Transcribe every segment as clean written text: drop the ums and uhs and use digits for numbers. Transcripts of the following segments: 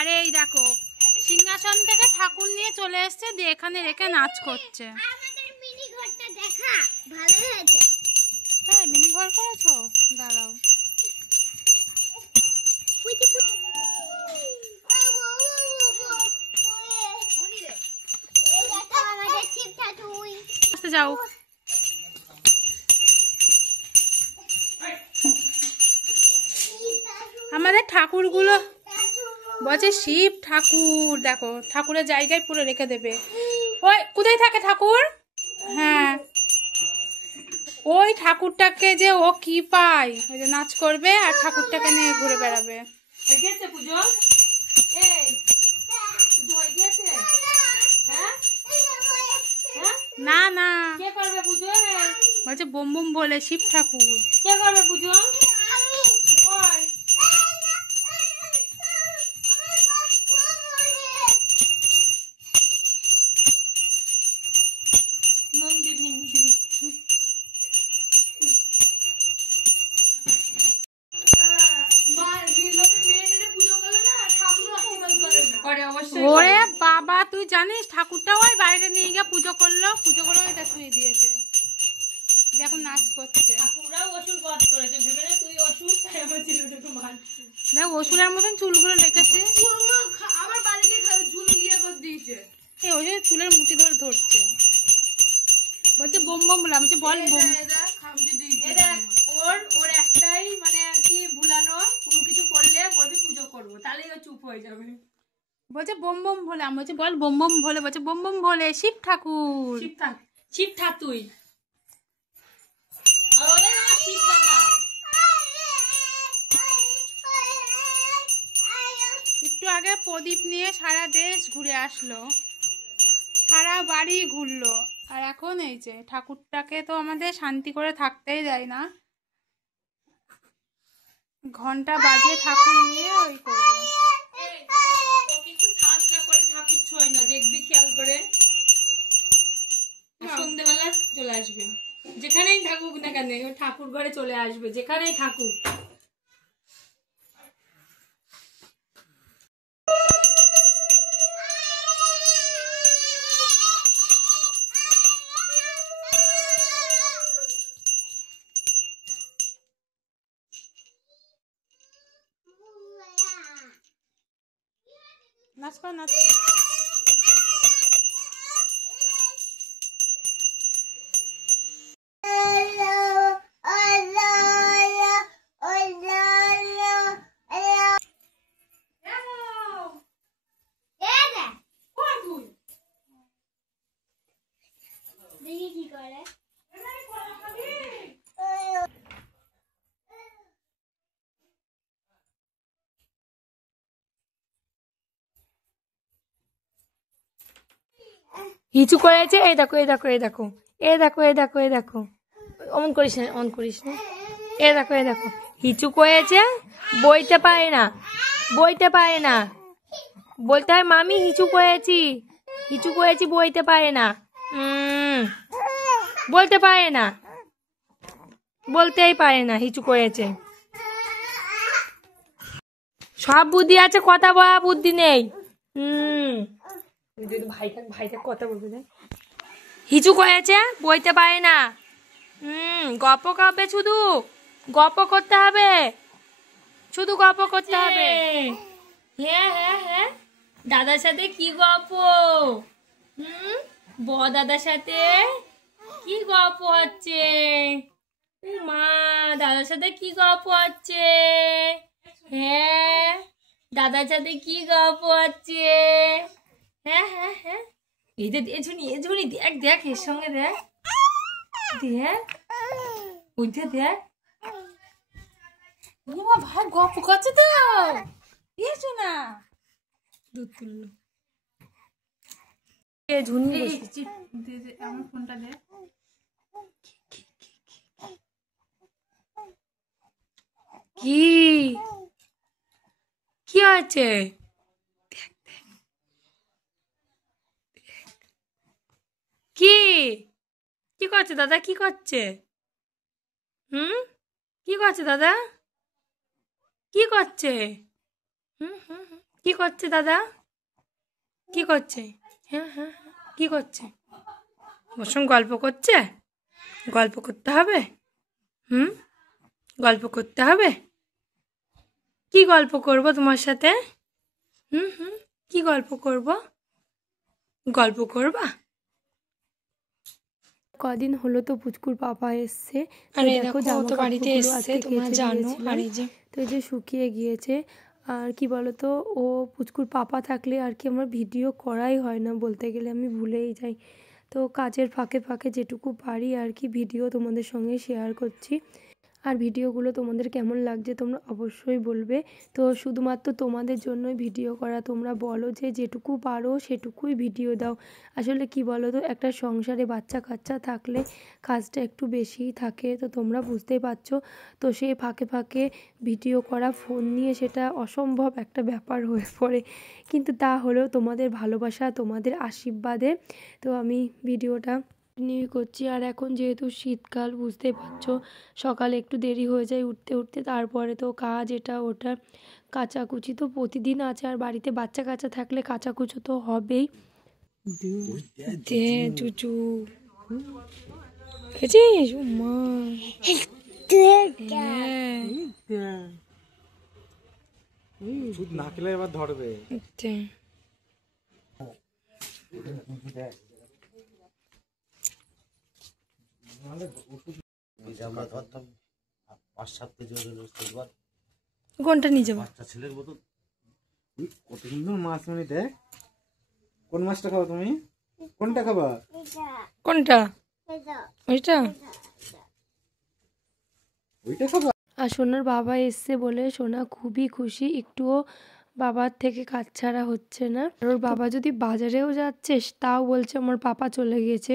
আর এই দেখো সিংহাসন থেকে ঠাকুর নিয়ে চলে এসছে, দিয়ে এখানে রেখে নাচ করছে। আমাদের মিনি ঘরটা দেখা ভালো হয়েছে। হ্যাঁ মিনি ঘর করেছো, দাঁড়াও। যাও আমাদের ঠাকুরগুলো বলছে শিব ঠাকুর, দেখো ঠাকুরের জায়গায় পুরো রেখে দেবে। ওই কোথায় থাকে ঠাকুর? হ্যাঁ ওই ঠাকুরটাকে যে ও কি পায়, ওই যে নাচ করবে আর ঠাকুরটাকে নিয়ে ঘুরে বেড়াবে। না না কে করবে পুজো? বলছে বোম বোম বলে শিব ঠাকুর। কে করবে পুজো? নন্দী ভিঙ্গি ওরে বাবা, তুই জানিস ঠাকুরটা ওই বাইরে নিয়ে গিয়ে পুজো করলো, পুজো করে ওইটা শুয়ে দিয়েছে, দেখো নাচ করছে। দেখ অসুরের মতন চুলগুলো রেখেছে, ওই যে চুলের মুঠি ধরে ধরছে, বলছে বোম বোম বলে। আমি বল বোম, ওর একটাই মানে কি ভুলানো, কোনো কিছু করলে বলবি পুজো করবো, তাহলেই ও চুপ হয়ে যাবে। বলছে বোম বোম ভোলে, আমি বলছি বল বোম বোম ভোলে, বলছে বোম বোম ভোলে শিব ঠাকুর। শিব ঠাকুর একটু আগে প্রদীপ নিয়ে সারা দেশ ঘুরে আসলো, সারা বাড়ি ঘুরলো, আর এখন এই যে ঠাকুরটাকে তো আমাদের শান্তি করে থাকতেই দেয় না, ঘন্টা বাজিয়ে ঠাকুর নিয়ে ওই করবে। ঠাকুর ছোঁয় না, দেখবি খেয়াল করে, সন্ধ্যেবেলা চলে আসবে, যেখানেই থাকুক না কেন ঠাকুর ঘরে চলে আসবে, যেখানেই থাকুক। নাচ কর নাচ। কি করে হিচু করেছে, এই দেখো এই দেখো এই দেখো এই দেখো এই দেখো এই দেখো, অমন করিস না অন করিস না, এই দেখো এই দেখো হিচু করেছে, বইতে পারে না, বইতে পারে না, বলতে হয় মামি হিচু করেছি, হিচু করেছি, বইতে পারে না, বলতে পারে না, বলতেই পারে না হিচু করেছে। সব বুদ্ধি আছে, কথা বলা বুদ্ধি নেই। ভাইটা কথা বলবে, হিচু করেছে, বইতে পারে না, গল্প করবে, শুধু গল্প করতে হবে, শুধু গল্প করতে হবে। হ্যাঁ হ্যাঁ হ্যাঁ, দাদার সাথে কি গল্প? দাদার সাথে কি গল্প হচ্ছে? মা দাদার সাথে কি গল্প হচ্ছে? হ্যাঁ দাদার সাথে কি গল্প হচ্ছে? হ্যাঁ হ্যাঁ হ্যাঁ, এইটা এঝুনি এঝুনি, দেখ দেখ এর সঙ্গে দেখ, দেখ ওইটা দেখ, ভাই গল্প করছে তো, এসো না দুধ তুললো। ঝুনি আমার ফোনটা দে। কি কি আছে? কি কি করছে দাদা? কি করছে? কি করছে দাদা? কি করছে? কি করছে দাদা? কি করছে? হ্যাঁ হ্যাঁ হ্যাঁ, কি করছে? ওর সঙ্গে গল্প করছে? গল্প করতে হবে? হুম, গল্প করতে হবে? কি গল্প করব তোমার সাথে? হুম হুম, কি গল্প করব? গল্প করবা? কদিন হলো তো পুচকুর পাপা এসছে। আরে দেখো জামা বাড়িতে এসছে, তোমরা জানো। আর এই যে তো এই যে শুকিয়ে গিয়েছে। আর কি বলতো, ও পুচকুর পাপা থাকলে আর কি আমার ভিডিও করাই হয় না, বলতে গেলে আমি ভুলেই যাই। তো কাজের ফাঁকে ফাঁকে যেটুকু পারি আর কি ভিডিও তোমাদের সঙ্গে শেয়ার করছি। আর ভিডিওগুলো তোমাদের কেমন লাগছে তোমরা অবশ্যই বলবে। তো শুধুমাত্র তোমাদের জন্যই ভিডিও করা, তোমরা বলো যে যেটুকু পারো সেটুকুই ভিডিও দাও। আসলে কি বলো তো, একটা সংসারে বাচ্চা কাচ্চা থাকলে কাজটা একটু বেশিই থাকে, তো তোমরা বুঝতেই পারছো। তো সেই ফাঁকে ফাঁকে ভিডিও করা ফোন নিয়ে সেটা অসম্ভব একটা ব্যাপার হয়ে পড়ে, কিন্তু তা হলেও তোমাদের ভালোবাসা, তোমাদের আশীর্বাদে তো আমি ভিডিওটা কন্টিনিউ করছি। আর এখন যেহেতু শীতকাল বুঝতেই পারছো, সকালে একটু দেরি হয়ে যায় উঠতে উঠতে, তারপরে তো কাজ এটা ওটা, কাচাকুচি তো প্রতিদিন আছে। আর বাড়িতে বাচ্চা কাচ্চা থাকলে কাচাকুচো তো হবেই। চুচু খেয়েছিস? মা না খেলে এবার ধরবে। আমরা ধরতাম 5-7 কেজি ওজনের শেষবার কোনটা নিয়ে যাবো? বাচ্চা ছেলের মতো। কত সুন্দর মাছ মানে দেখ। কোন মাছটা খাবো তুমি? কোনটা খাবা? কোনটা? ওইটা? ওইটা খাবা? আর সোনার বাবা এসছে বলে সোনা খুবই খুশি, একটুও বাবার থেকে কাজ ছাড়া হচ্ছে না। আর ওর বাবা যদি বাজারেও যাচ্ছে তাও বলছে আমার পাপা চলে গেছে,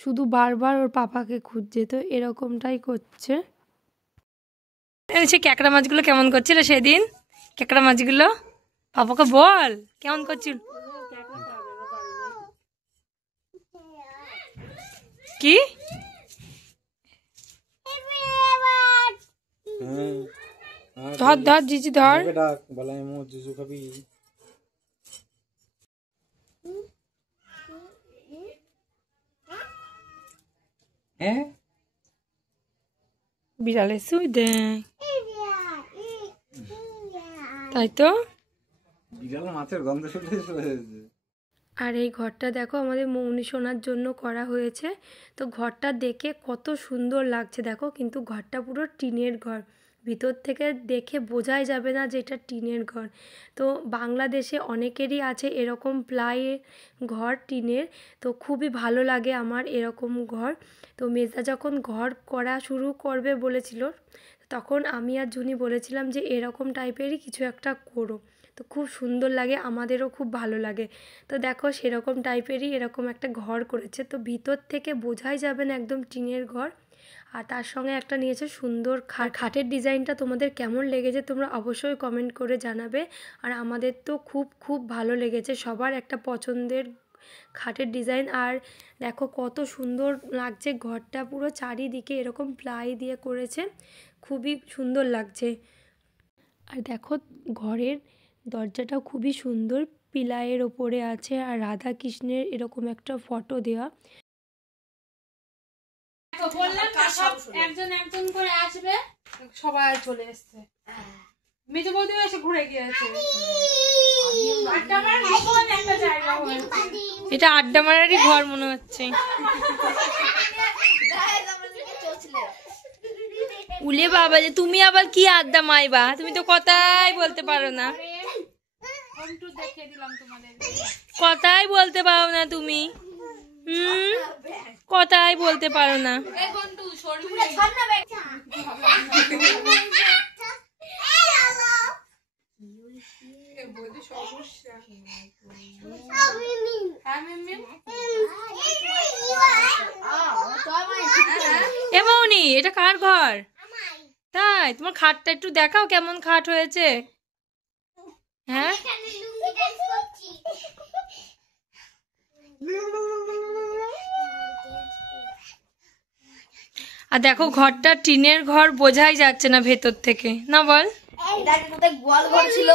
শুধু বারবার ওর পাপাকে খুঁজছে, তো এরকমটাই করছে। সে ক্যাকড়া মাছগুলো কেমন করছিল সেদিন? ক্যাকড়া মাছগুলো পাপাকে বল কেমন করছিল। কি ধর ধর জিজি ধর। ডাক বলাই মো জিজু খাবি। হ্যাঁ বিড়ালে শুই দেয়, তাই তো। বিড়াল মাছের গন্ধ শুনে আর এই ঘরটা দেখো আমাদের মৌনি সোনার জন্য করা হয়েছে। তো ঘরটা দেখে কত সুন্দর লাগছে দেখো, কিন্তু ঘরটা পুরো টিনের ঘর, ভিতর থেকে দেখে বোঝাই যাবে না যে এটা টিনের ঘর। তো বাংলাদেশে অনেকেরই আছে এরকম প্লাইয়ের ঘর টিনের, তো খুবই ভালো লাগে আমার এরকম ঘর। তো মেজদা যখন ঘর করা শুরু করবে বলেছিল, তখন আমি আর জুনি বলেছিলাম যে এরকম টাইপেরই কিছু একটা করো, তো খুব সুন্দর লাগে, আমাদেরও খুব ভালো লাগে। তো দেখো সেরকম টাইপেরই এরকম একটা ঘর করেছে, তো ভিতর থেকে বোঝাই যাবে না একদম টিনের ঘর। আর তার সঙ্গে একটা নিয়েছে সুন্দর খাটের ডিজাইনটা তোমাদের কেমন লেগেছে তোমরা অবশ্যই কমেন্ট করে জানাবে। আর আমাদের তো খুব খুব ভালো লেগেছে, সবার একটা পছন্দের খাটের ডিজাইন। আর দেখো কত সুন্দর লাগছে ঘরটা, পুরো চারিদিকে এরকম প্লাই দিয়ে করেছে, খুবই সুন্দর লাগছে। আর দেখো ঘরের দরজাটাও খুবই সুন্দর, পিলাইয়ের ওপরে আছে আর রাধা কৃষ্ণের এরকম একটা ফটো দেওয়া। বললাম না সব একজন একজন করে আসবে, সবাই চলে এসছে। মেজো বৌদিও এসে ঘুরে গিয়েছে। এটা আড্ডা মারারই ঘর মনে হচ্ছে। উলে বাবা, যে তুমি আবার কি আড্ডা মাইবা, তুমি তো কথাই বলতে পারো না, কথাই বলতে পারো না তুমি। কথাই বলতে পারো না। এ মৌনি, এটা কার ঘর? তাই? তোমার খাটটা একটু দেখাও কেমন খাট হয়েছে। হ্যাঁ আর দেখো ঘরটা টিনের ঘর, বোঝাই যাচ্ছে না ভেতর থেকে, না বল। গোয়াল ঘর ছিল।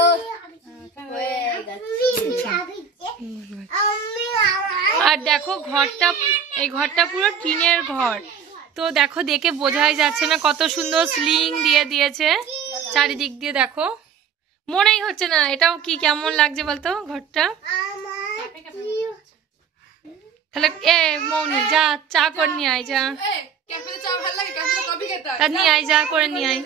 আর দেখো ঘরটা, এই ঘরটা পুরো টিনের ঘর। তো দেখো দেখে বোঝাই যাচ্ছে না কত সুন্দর সিলিং দিয়ে দিয়েছে চারিদিক দিয়ে। দেখো মনেই হচ্ছে না এটাও কি কেমন লাগছে বলতো ঘরটা। তাহলে এ মৌনি যা চা করে নিয়ে আয়, যা তা নিয়ে আয়, যা করে নিয়ে আয়।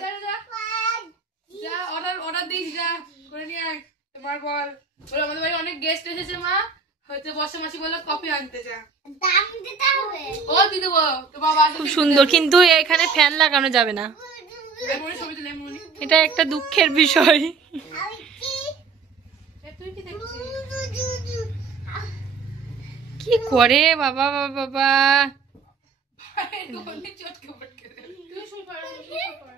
অর্ডার দিস, যা করে নিয়ে আয়। তোমার বল বলে আমাদের বাড়ি অনেক গেস্ট এসেছে মা, হয়তো বর্ষা মাসি বললো কফি আনতে, যা দাম দিতে হবে। ও দিয়ে দেবো তো বাবা। খুব সুন্দর, কিন্তু এখানে ফ্যান লাগানো যাবে না, এমনি ছবি তুলে এমনি। এটা একটা দুঃখের বিষয়। আমি কি তুই কি দেখছিস? কি করে বাবা বাবা বাবা। চটকে পটকে দে। তুই শুই পড়, শুই পড়।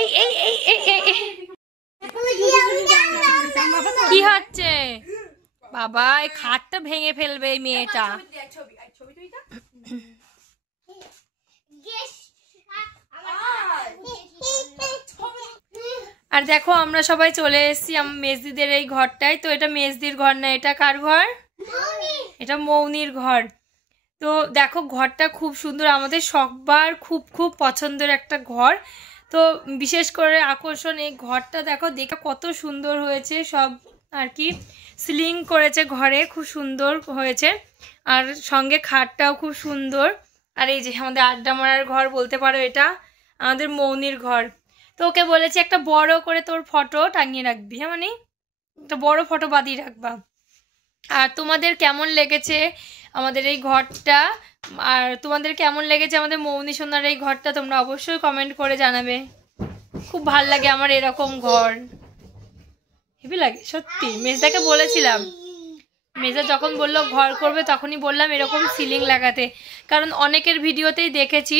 এই এই এই এই এই, এই। কি হচ্ছে বাবা? এই খাটটা ভেঙে ফেলবে এই মেয়েটা। ছবি ছবি তুই যা। আর দেখো আমরা সবাই চলে এসেছি মেজদিদের এই ঘরটায়। তো এটা মেজদির ঘর না, এটা কার ঘর? এটা মৌনির ঘর। তো দেখো ঘরটা খুব সুন্দর, আমাদের সবার খুব খুব পছন্দের একটা ঘর। তো বিশেষ করে আকর্ষণ এই ঘরটা, দেখো দেখে কত সুন্দর হয়েছে সব আর কি, সিলিং করেছে ঘরে, খুব সুন্দর হয়েছে। আর সঙ্গে খাটটাও খুব সুন্দর। আর এই যে আমাদের আড্ডা মারার ঘর বলতে পারো, এটা আমাদের মৌনির ঘর। তো ওকে বলেছি একটা বড় করে তোর ফটো টাঙিয়ে রাখবি, হ্যাঁ মানে একটা বড় ফটো বাঁধিয়ে রাখবা। আর তোমাদের কেমন লেগেছে আমাদের এই ঘরটা, আর তোমাদের কেমন লেগেছে আমাদের মৌনি সোনার এই ঘরটা, তোমরা অবশ্যই কমেন্ট করে জানাবে। খুব ভাল লাগে আমার এরকম ঘর, হেবি লাগে সত্যি। মেজদাকে বলেছিলাম, মেজদা যখন বললো ঘর করবে তখনই বললাম এরকম সিলিং লাগাতে, কারণ অনেকের ভিডিওতেই দেখেছি,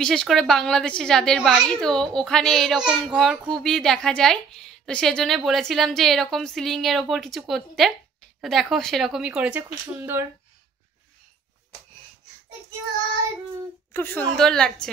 বিশেষ করে বাংলাদেশে যাদের বাড়ি, তো ওখানে এরকম ঘর খুবই দেখা যায়। তো সেজন্য বলেছিলাম যে এরকম সিলিং এর ওপর কিছু করতে। তো দেখো সেরকমই করেছে, খুব সুন্দর, খুব সুন্দর লাগছে।